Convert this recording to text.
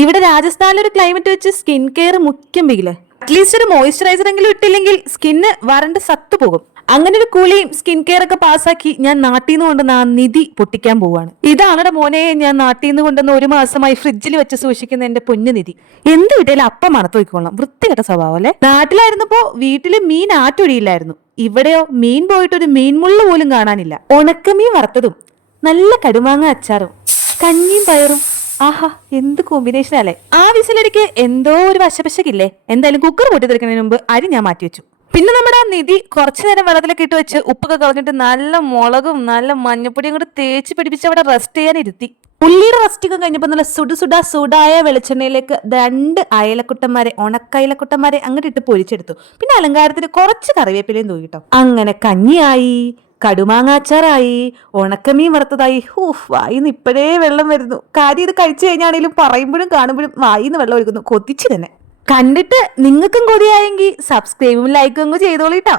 ഇവിടെ രാജസ്ഥാനിലൊരു ക്ലൈമറ്റ് വെച്ച് skin care മുഖ്യം ബിഗില്. അറ്റ്ലീസ്റ്റ് ഒരു മോയ്സ്ചറൈസർ എങ്കിലും ഇട്ടില്ലെങ്കിൽ സ്കിന്ന് വരണ്ട് സത്തു പോകും. അങ്ങനെ ഒരു കൂലിയും സ്കിൻ കെയർ ഒക്കെ പാസ്സാക്കി ഞാൻ നാട്ടിൽ നിന്ന് കൊണ്ടുവന്ന ആ നിധി പൊട്ടിക്കാൻ പോവാണ്. ഇതാണ് മോനെ ഞാൻ നാട്ടിൽ നിന്ന് കൊണ്ടുവന്ന 1 മാസമായി ഫ്രിഡ്ജിൽ വെച്ച് സൂക്ഷിക്കുന്ന എന്റെ പൊന്നു നിധി. എന്ത് കിട്ടിയാലും അപ്പം മണത്ത് നോക്കിക്കോളാം. വൃത്തികെട്ട സ്വഭാവം അല്ലെ. നാട്ടിലായിരുന്നപ്പോ വീട്ടില് മീൻ ആറ്റൊഴിയില്ലായിരുന്നു. ഇവിടെയോ മീൻ പോയിട്ട് ഒരു മീൻമുള്ളു പോലും കാണാനില്ല. ഉണക്കമീൻ വറുത്തതും നല്ല കടുമാങ്ങ അച്ചാറും കഞ്ഞിയും പയറും. ആഹാ, എന്ത് കോമ്പിനേഷൻ അല്ലേ. ആ വിസിലടിക്ക് എന്തോ ഒരു വശപശക്കില്ലേ. എന്തായാലും കുക്കർ പൊട്ടിത്തെറിക്കുന്നതിന് മുമ്പ് അരി ഞാൻ മാറ്റി വെച്ചു. പിന്നെ നമ്മുടെ ആ നിധി കുറച്ചു നേരം വെള്ളത്തിലൊക്കെ ഇട്ട് വെച്ച് ഉപ്പൊക്കെ കളഞ്ഞിട്ട് നല്ല മുളകും നല്ല മഞ്ഞപ്പൊടിയും കൂടെ തേച്ച് പിടിപ്പിച്ച് അവിടെ റെസ്റ്റ് ചെയ്യാൻ ഇരുത്തി. ഉള്ളിയുടെ റെസ്റ്റിങ് കഴിഞ്ഞപ്പോൾ നല്ല സുടായ വെളിച്ചെണ്ണയിലേക്ക് 2 അയലക്കുട്ടന്മാരെ, ഉണക്കയലക്കുട്ടന്മാരെ അങ്ങോട്ട് ഇട്ട് പൊരിച്ചെടുത്തു. പിന്നെ അലങ്കാരത്തിന് കുറച്ച് കറിവേപ്പിലയും തൂക്കിട്ടോ. അങ്ങനെ കഞ്ഞിയായി, കടുമാങ്ങാച്ചാറായി, ഉണക്കമീൻ വറുത്തതായി. വായിന്ന് ഇപ്പോഴേ വെള്ളം വരുന്നു. കാര്യം ഇത് കഴിച്ചു കഴിഞ്ഞാണെങ്കിലും പറയുമ്പോഴും കാണുമ്പോഴും വായിന്ന് വെള്ളം ഒഴുകുന്നു. കൊതിച്ചു തന്നെ. കണ്ടിട്ട് നിങ്ങൾക്കും കൊതിയായെങ്കിൽ സബ്സ്ക്രൈബും ലൈക്കും അങ്ങ് ചെയ്തോളിട്ടോ.